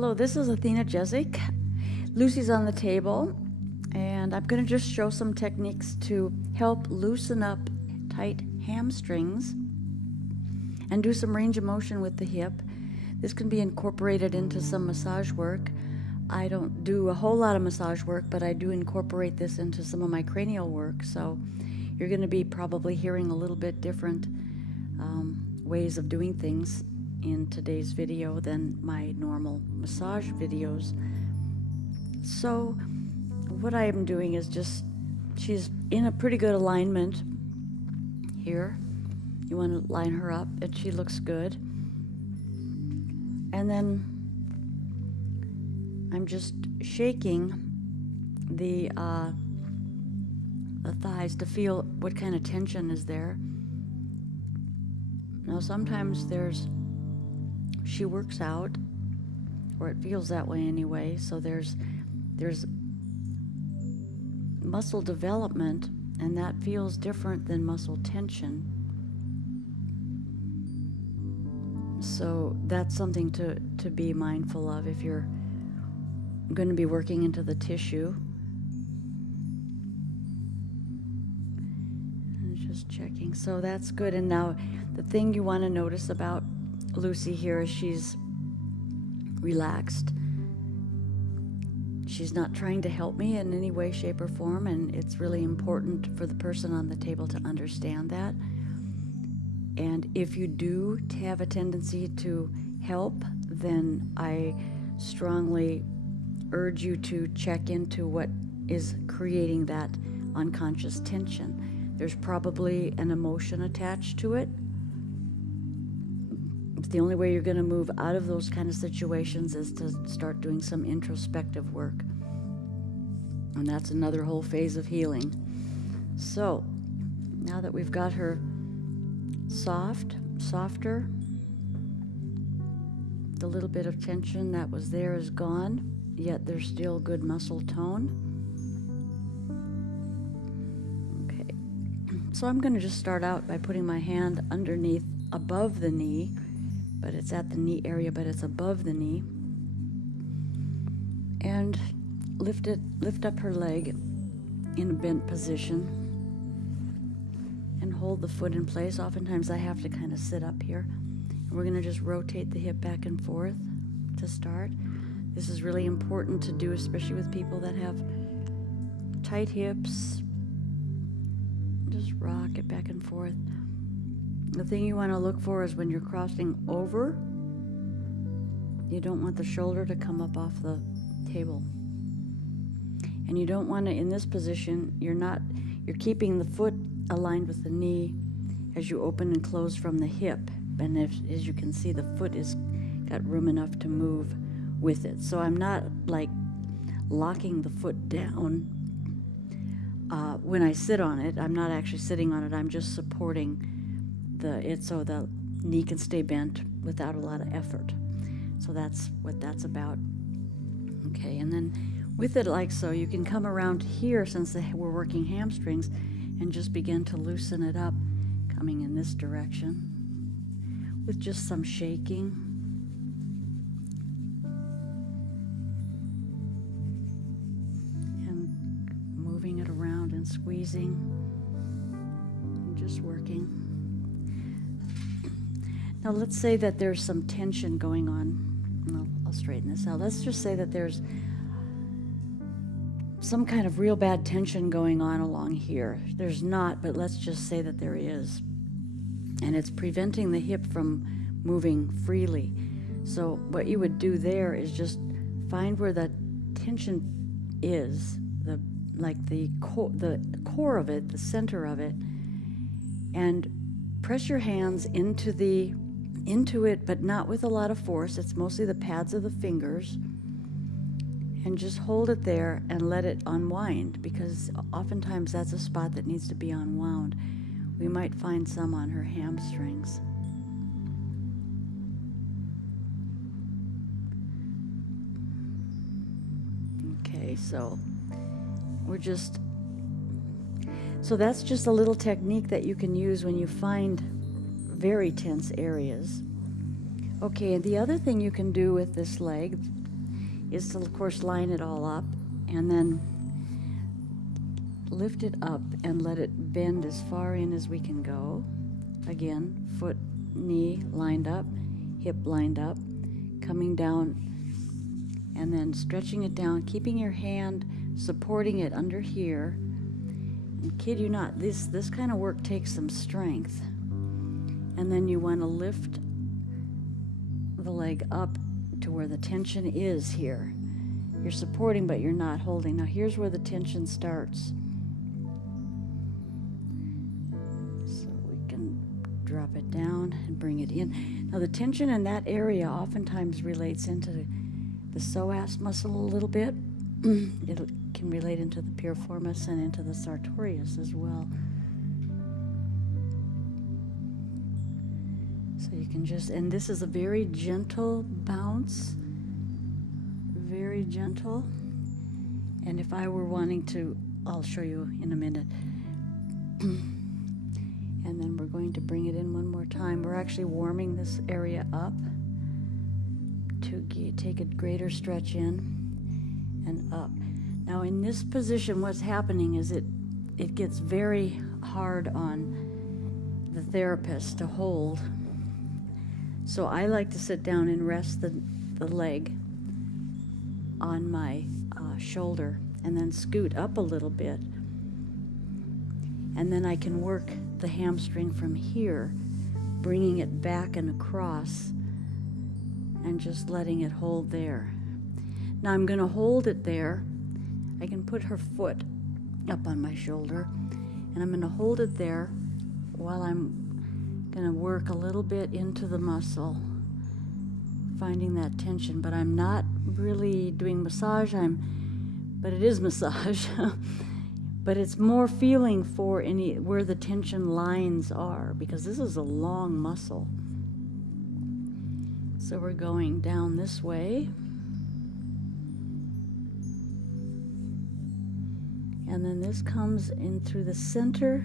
Hello, this is Athena Jezik. Lucy's on the table, and I'm going to just show some techniques to help loosen up tight hamstrings and do some range of motion with the hip. This can be incorporated into some massage work. I don't do a whole lot of massage work, but I do incorporate this into some of my cranial work, so you're going to be probably hearing a little bit different ways of doing things in today's video than my normal massage videos. So what I am doing is just, she's in a pretty good alignment here. You want to line her up, and she looks good. And then I'm just shaking the thighs to feel what kind of tension is there. Now sometimes she works out, or it feels that way anyway, so there's muscle development, and that feels different than muscle tension. So that's something to be mindful of if you're going to be working into the tissue. And just checking. So that's good. And now the thing you want to notice about Lucy here is she's relaxed. She's not trying to help me in any way, shape, or form, and it's really important for the person on the table to understand that. And if you do have a tendency to help, then I strongly urge you to check into what is creating that unconscious tension. There's probably an emotion attached to it. The only way you're going to move out of those kind of situations is to start doing some introspective work. And that's another whole phase of healing. So, now that we've got her softer, the little bit of tension that was there is gone, yet there's still good muscle tone. Okay, so I'm going to just start out by putting my hand underneath, above the knee, but it's at the knee area, but it's above the knee, and lift up her leg in a bent position and hold the foot in place. Oftentimes I have to kind of sit up here, and we're going to just rotate the hip back and forth to start. This is really important to do, especially with people that have tight hips. Just rock it back and forth. The thing you want to look for is when you're crossing over, you don't want the shoulder to come up off the table. And you don't want to, in this position, you're keeping the foot aligned with the knee as you open and close from the hip. And as you can see, the foot is got room enough to move with it. So I'm not like locking the foot down. When I sit on it, I'm not actually sitting on it. I'm just supporting it so the knee can stay bent without a lot of effort. So that's what that's about. Okay, and then with it like so, you can come around here, since we're working hamstrings, and just begin to loosen it up, coming in this direction with just some shaking. And moving it around and squeezing and just working. Now let's say that there's some tension going on. I'll straighten this out. Let's just say that there's some kind of real bad tension going on along here. There's not, but let's just say that there is. And it's preventing the hip from moving freely. So what you would do there is just find where the tension is, the core of it, the center of it, and press your hands into it, but not with a lot of force. It's mostly the pads of the fingers. And just hold it there and let it unwind, because oftentimes that's a spot that needs to be unwound. We might find some on her hamstrings. Okay, so that's just a little technique that you can use when you find very tense areas. Okay, and the other thing you can do with this leg is to, of course, line it all up and then lift it up and let it bend as far in as we can go. Again, foot, knee lined up, hip lined up, coming down and then stretching it down, keeping your hand supporting it under here. And kid you not, this kind of work takes some strength. And then you want to lift the leg up to where the tension is here. You're supporting, but you're not holding. Now here's where the tension starts. So we can drop it down and bring it in. Now the tension in that area oftentimes relates into the psoas muscle a little bit. It can relate into the piriformis and into the sartorius as well. So you can just, and this is a very gentle bounce, very gentle. And if I were wanting to, I'll show you in a minute. And then we're going to bring it in one more time. We're actually warming this area up to take a greater stretch in and up. Now in this position, what's happening is it gets very hard on the therapist to hold. So I like to sit down and rest the leg on my shoulder and then scoot up a little bit. And then I can work the hamstring from here, bringing it back and across and just letting it hold there. Now I'm going to hold it there. I can put her foot up on my shoulder, and I'm going to hold it there while I'm going to work a little bit into the muscle, finding that tension. But I'm not really doing massage, but it is massage. But it's more feeling for where the tension lines are, because this is a long muscle. So we're going down this way. And then this comes in through the center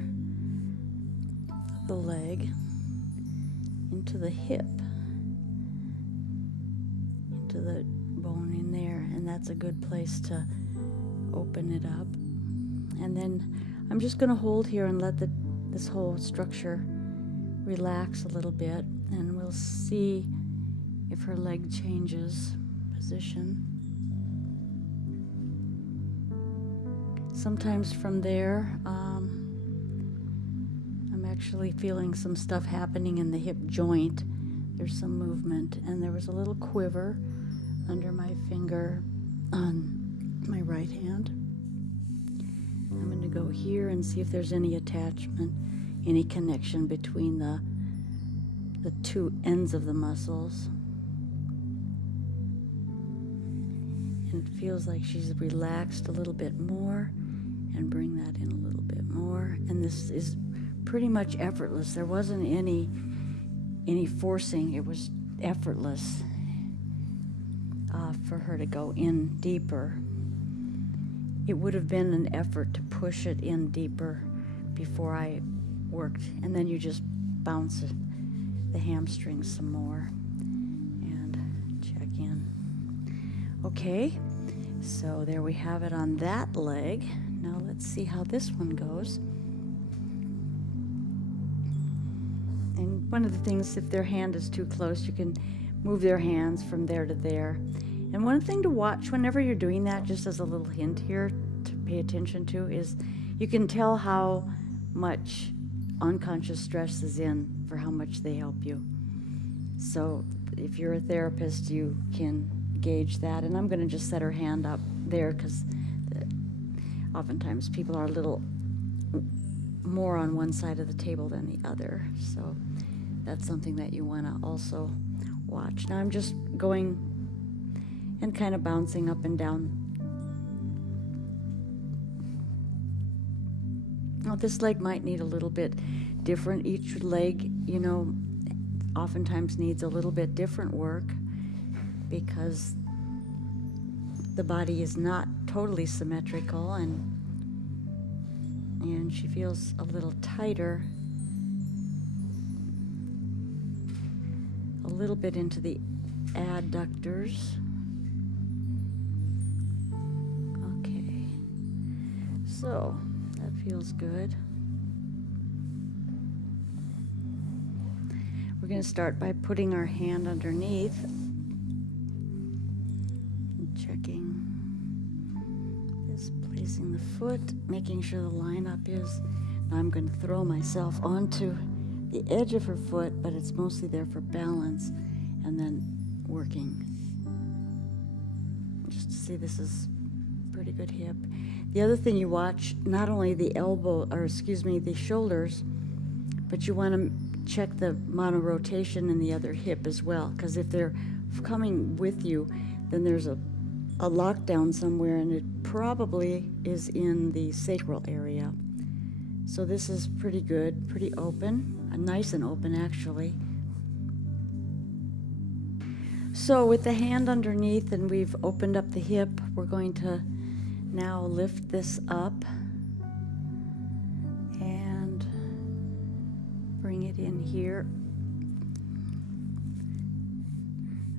of the leg, into the hip, into the bone in there. And that's a good place to open it up. And then I'm just going to hold here and let this whole structure relax a little bit, and we'll see if her leg changes position. Sometimes from there, I'm actually feeling some stuff happening in the hip joint. There's some movement, and there was a little quiver under my finger on my right hand. I'm going to go here and see if there's any attachment, any connection between the two ends of the muscles. And it feels like she's relaxed a little bit more, and bring that in a little bit more. And this is pretty much effortless. There wasn't any forcing. It was effortless for her to go in deeper. It would have been an effort to push it in deeper before I worked. And then you just bounce the hamstrings some more and check in. Okay, so there we have it on that leg. Now let's see how this one goes. And one of the things, if their hand is too close, you can move their hands from there to there. And one thing to watch whenever you're doing that, just as a little hint here to pay attention to, is you can tell how much unconscious stress is in for how much they help you. So if you're a therapist, you can gauge that. And I'm going to just set her hand up there, because oftentimes people are a little more on one side of the table than the other. So that's something that you want to also watch. Now I'm just going and kind of bouncing up and down. Now this leg might need a little bit different. Each leg, oftentimes needs a little bit different work, because the body is not totally symmetrical, and she feels a little tighter, a little bit into the adductors. So that feels good. We're going to start by putting our hand underneath, checking this, placing the foot, making sure the lineup is. Now I'm going to throw myself onto the edge of her foot, but it's mostly there for balance, and then working. Just to see this is pretty good hip. The other thing you watch, not only the the shoulders, but you want to check the monorotation in the other hip as well, because if they're coming with you, then there's a lockdown somewhere, and it probably is in the sacral area. So this is pretty good, pretty open, nice and open actually. So with the hand underneath and we've opened up the hip, we're going to now lift this up and bring it in here.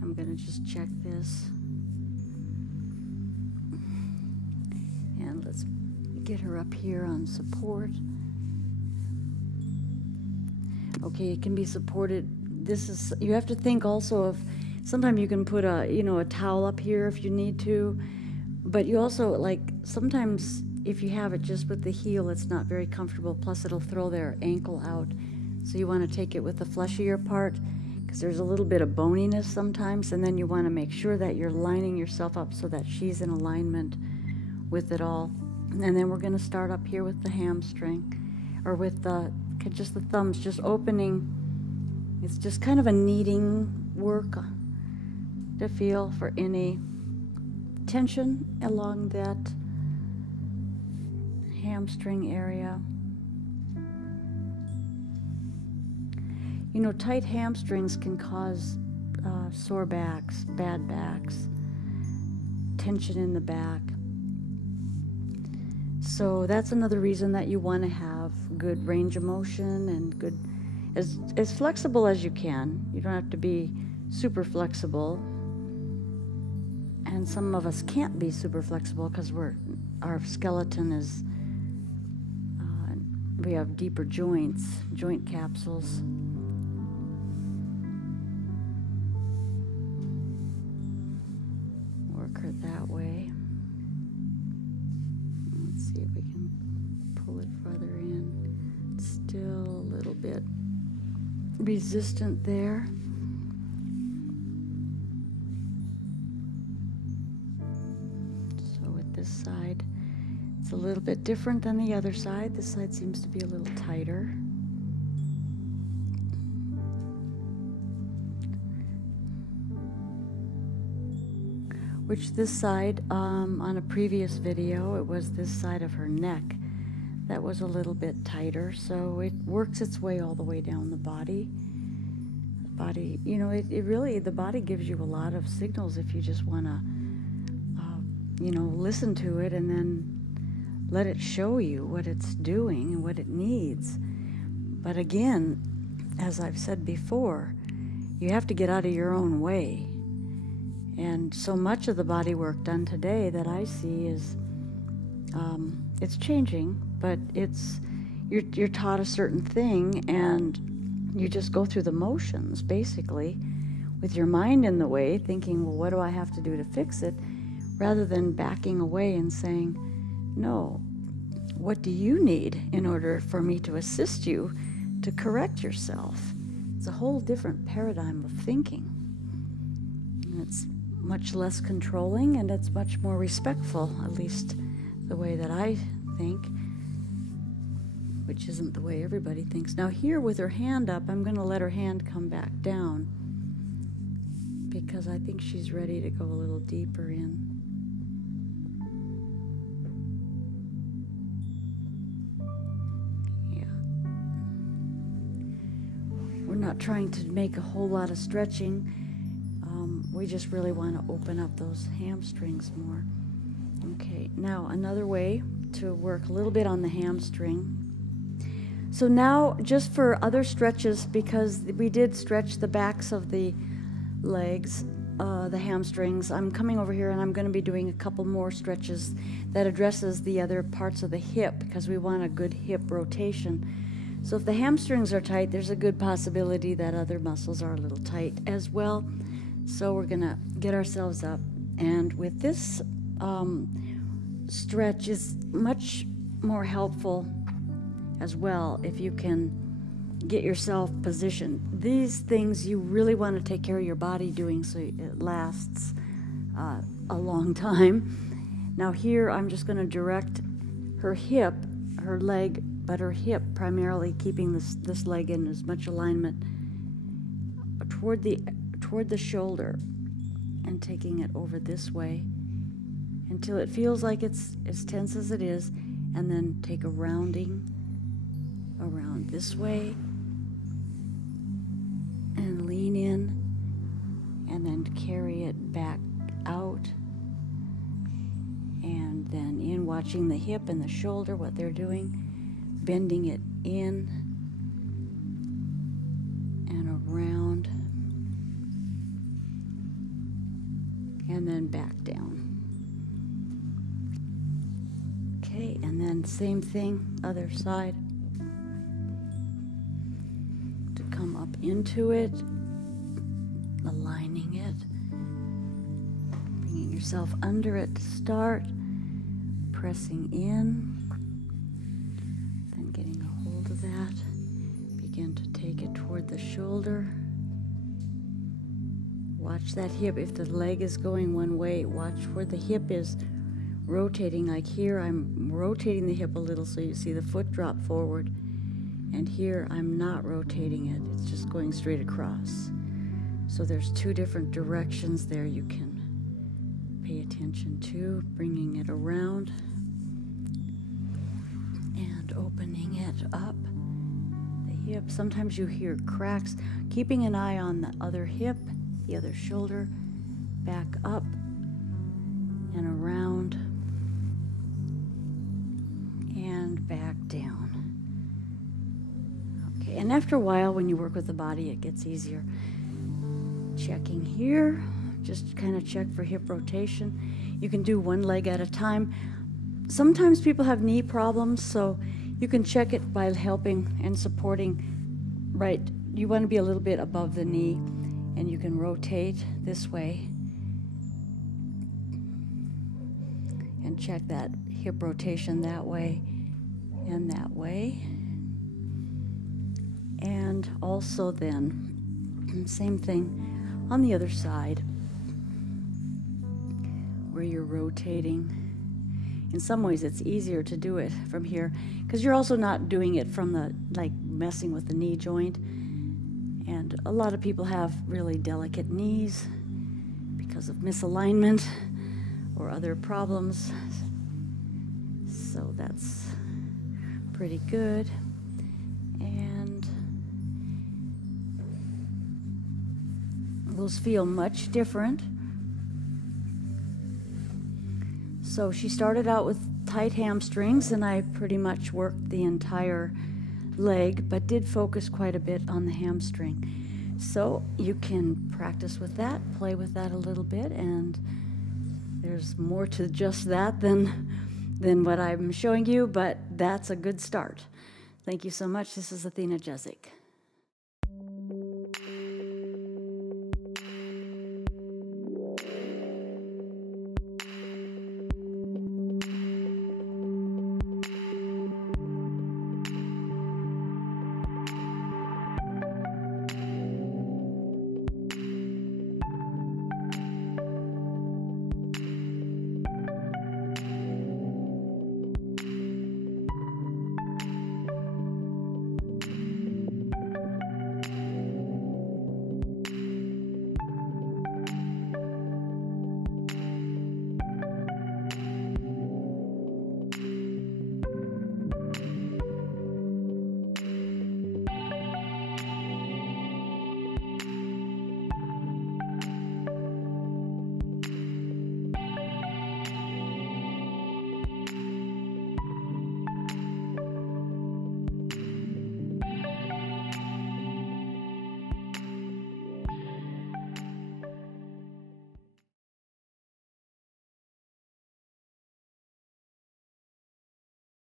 I'm going to just check this. And let's get her up here on support. Okay, it can be supported. You have to think also of, sometimes you can put a towel up here if you need to, but you also, sometimes if you have it just with the heel, it's not very comfortable, plus it'll throw their ankle out. So you want to take it with the fleshier part, because there's a little bit of boniness sometimes, and then you want to make sure that you're lining yourself up so that she's in alignment with it all. And then we're going to start up here with the hamstring, or with just the thumbs, just opening. It's just kind of a kneading work to feel for any tension along that hamstring area. Tight hamstrings can cause sore backs, bad backs, tension in the back. So that's another reason that you want to have good range of motion and good, as flexible as you can. You don't have to be super flexible. And some of us can't be super flexible because our skeleton is, we have deeper joints, joint capsules. Work her that way. Let's see if we can pull it further in. Still a little bit resistant there. So with this side, it's a little bit different than the other side. This side seems to be a little tighter. Which this side, on a previous video, it was this side of her neck that was a little bit tighter, so it works its way all the way down the body. The body, the body gives you a lot of signals if you just want to, listen to it and then let it show you what it's doing and what it needs. But again, as I've said before, you have to get out of your own way. And so much of the body work done today that I see is, it's changing, but you're taught a certain thing and you just go through the motions, basically, with your mind in the way, thinking, well, what do I have to do to fix it? Rather than backing away and saying, no, what do you need in order for me to assist you to correct yourself? It's a whole different paradigm of thinking. And it's much less controlling, and it's much more respectful, at least the way that I think, which isn't the way everybody thinks. Now here with her hand up, I'm going to let her hand come back down because I think she's ready to go a little deeper in. Yeah. We're not trying to make a whole lot of stretching. We just really want to open up those hamstrings more. Okay, now another way to work a little bit on the hamstring. So now, just for other stretches, because we did stretch the backs of the legs, the hamstrings, I'm coming over here and I'm going to be doing a couple more stretches that addresses the other parts of the hip because we want a good hip rotation. So if the hamstrings are tight, there's a good possibility that other muscles are a little tight as well. So we're going to get ourselves up. And with this stretch is much more helpful as well if you can get yourself positioned. These things you really want to take care of your body doing so it lasts a long time. Now here I'm just going to direct her hip, her leg, but her hip primarily, keeping this leg in as much alignment toward the shoulder and taking it over this way until it feels like it's as tense as it is, and then take a rounding around this way and lean in and then carry it back out and then in, watching the hip and the shoulder, what they're doing, bending it in and around and then back down. Okay, and then same thing, other side. To come up into it, aligning it, bringing yourself under it to start, pressing in, then getting a hold of that. Begin to take it toward the shoulder. Watch that hip. If the leg is going one way, watch where the hip is rotating. Like here, I'm rotating the hip a little so you see the foot drop forward. And here, I'm not rotating it. It's just going straight across. So there's two different directions there you can pay attention to. Bringing it around and opening it up. The hip. Sometimes you hear cracks. Keeping an eye on the other hip, the other shoulder, back up and around and back down. Okay, and after a while when you work with the body, it gets easier. Checking here, just kind of check for hip rotation. You can do one leg at a time. Sometimes people have knee problems, so you can check it by helping and supporting. Right, you want to be a little bit above the knee, and you can rotate this way and check that hip rotation that way and that way. And also then, same thing on the other side where you're rotating. In some ways it's easier to do it from here because you're also not doing it from the, like, messing with the knee joint. And a lot of people have really delicate knees because of misalignment or other problems. So that's pretty good. And those feel much different. So she started out with tight hamstrings, and I pretty much worked the entire leg, but did focus quite a bit on the hamstring. So you can practice with that, play with that a little bit, and there's more to just that than what I'm showing you, but that's a good start. Thank you so much. This is Athena Jezik.